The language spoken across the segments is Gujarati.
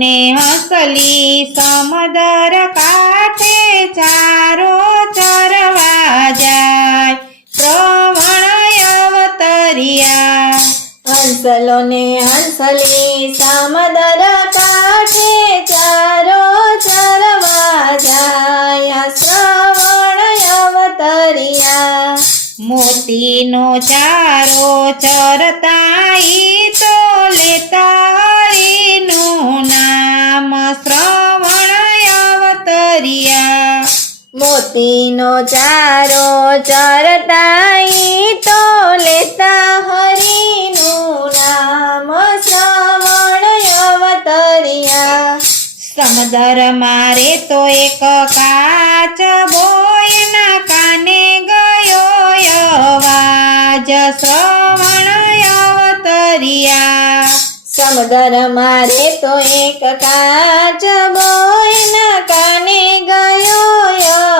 ને હંસલી સમદર કાંઠે ચારો ચરવા જાય શ્રવણ અવતરિયા હંસલો ને હંસલી સમદર કાંઠે ચારો ચરવા જાય શ્રવણ અવતરિયા મોતીનો ચારો ચરતા ઈ તો લેતા હરિનું નામ શ્રવણ અવતરિયા મોતીનો ચારો ચરતા ઈ તો લેતા હરિનું નામ શ્રવણ અવતરિયા સમદર મારે તો એક કાચ બોયના કાને ગયો અવાજ શ્રવણ અવતરિયા સમદર મારે તો એક કાચ બોયના કાને ગયો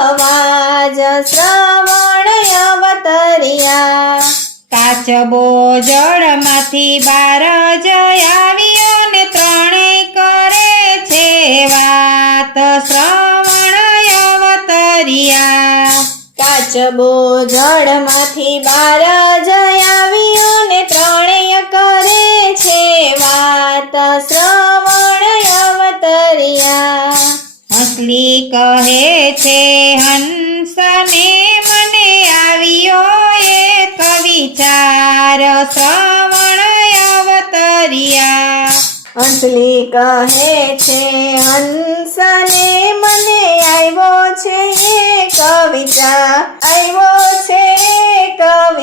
અવાજ શ્રવણ અવતરિયા કાચબો જળમાંથી બાર જ આવ્યો ને ત્રણેય કરે છે વાત શ્રવણ અવતરિયા કાચબો જળમાંથી બાર જ આવ્યો ને ત્રણેય કરે છે વાત શ્રવણ અવતરિયા હંસલી કહે છે હંસને મને આવ્યો એક વિચાર શ્રવણ અવતરિયા હંસલી કહે છે હંસને મને આવ્યો છે એક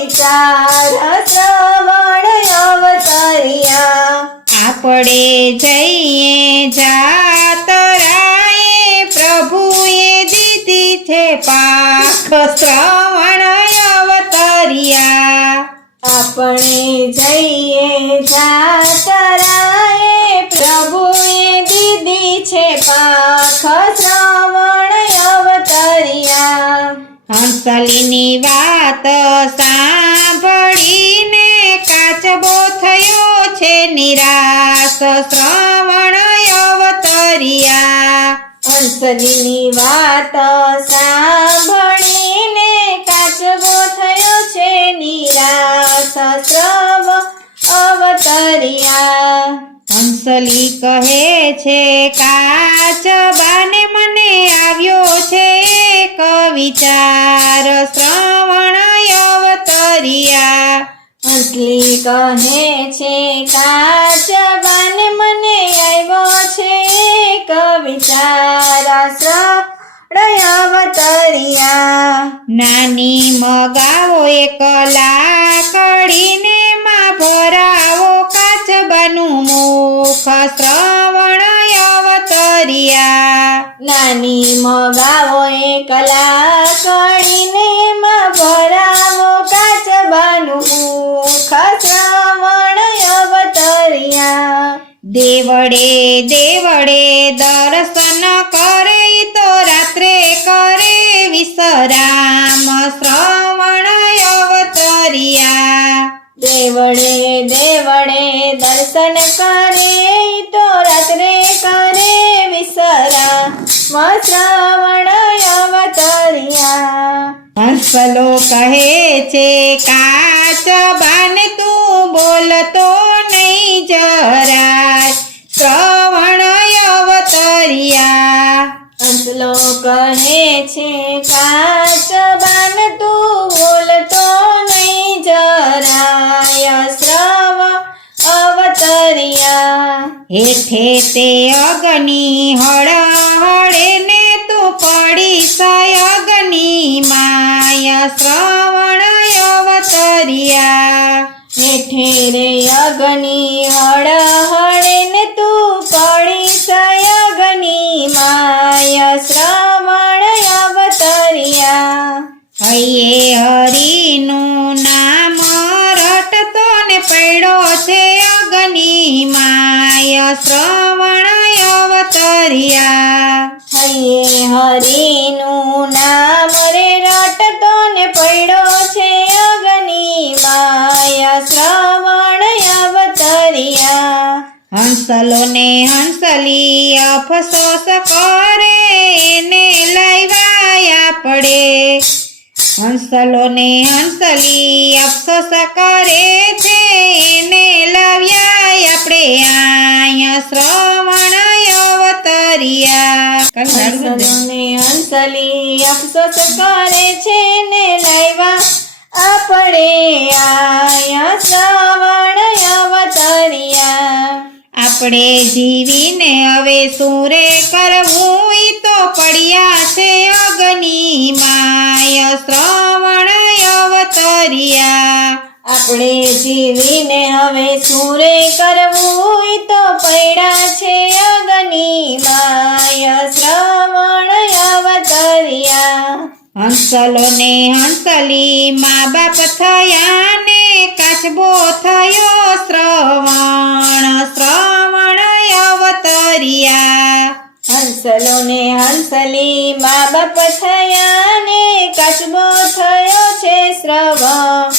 વિચાર શ્રવણ અવતરિયા આપણે જઈએ જાતરાએ પ્રભુએ દીધી છે પાખ શ્રવણ અવતરિયા આપણે જઈએ જાતરાએ પ્રભુએ દીધી છે પાખ શ્રવણ અવતરિયા હંસલીની વાત સાંભળીને કાચબો થયો છે નિરાશ શ્રવણ અવતરિયા હંસલીની વાત સાંભળીને કાચબો થયો છે નિરાશ શ્રવણ અવતરિયા હંસલી કહે છે કાચબાને મને આવ્યો છે એક વિચાર શ્રવણ અવતરિયા હંસલી કહે છે કાચબાને મને આવ્યો છે એક વિચાર શ્રવણ અવતરિયા નાની મગાવો એક લાકડીને માં ભરાવો કાચબાનું મુખ શ્રવણ અવતરિયા નાની મગાવો એક લાકડીને માં ભરાવો કાચબાનું મુખ શ્રવણ અવતરિયા દેવડે દેવડે દર્શન કરે તો રાત્રે કરે વિશ્રામ શ્રવણ અવતરિયા દેવડે દેવડે દર્શન કરે તો રાત્રે કરે વિશ્રામ શ્રવણ અવતરિયા હંસલો કહે છે કાચબાને તું બોલતો નહીં જરાય શ્રવણ અવતરિયા હંસલો કહે છે કાચબાન તું બોલતો નહીં જરાય શ્રવણ અવતરિયા હેઠે તે અગ્નિ હળહળે ને તું પડીશ અગ્નિ માય શ્રવણ અવતરિયા હેઠે રે અગ્નિ હળહળે ને તું પડીશ અગ્નિ માય શ્રવણ અવતરિયા હૈયે હરિનું નામ રટતો ને પડ્યો છે અગ્નિ માય શ્રવણ અવતરિયા હૈયે હરિનું નામ રે રટતો ને પડ્યો છે અગ્નિ માય શ્રવણ અવતરિયા હંસ હંસલો ને હંસલી અફસોસ કરે એને લાવ્યા પડે હંસલો ને હંસલી અફસોસ કરે છે એને લાવ્યા આપણે આયા શ્રવણ અવતરિયા હંસલોને હંસલી અફસોસ કરે છે ને લાવ્યા આપણે આયા શ્રવણ અવતરિયા આપણે જીવીને હવે શું રે કરવું ઈ તો પડ્યા છે અગ્નિ માય શ્રવણ અવતરિયા આપણે જીવીને હવે શું રે કરવું ઈ તો પડ્યા છે અગ્નિ માય શ્રવણ અવતરિયા હંસલો ને હંસલી મા બાપ થયા ને કાચબો થયો શ્રવણ અવતરિયા હંસલો ને હંસલી મા બાપ થયા ને કાચબો થયો છે શ્રવણ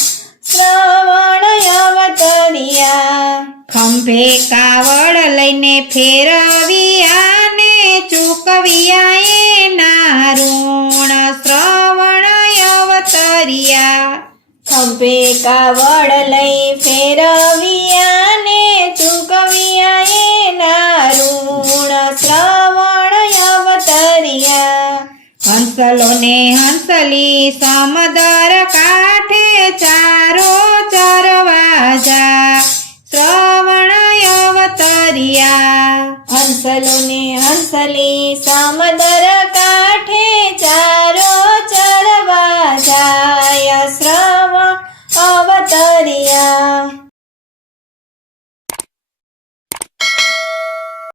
અવતરિયા ખંભે કાવડ લઈને ફેરવ્યા ને ચૂકવ્યા એના ઋણ શ્રવણ અવતરિયા ખંભે કાવડ લઈ ફેરવ્યા ને ચૂકવ્યા એના ઋણ શ્રવણ અવતરિયા હંસલો ને હંસલી સમદર કાંઠે ચારો ચરવા જા શ્રવણ અવતરિયા હંસલો ને હંસલી સમદર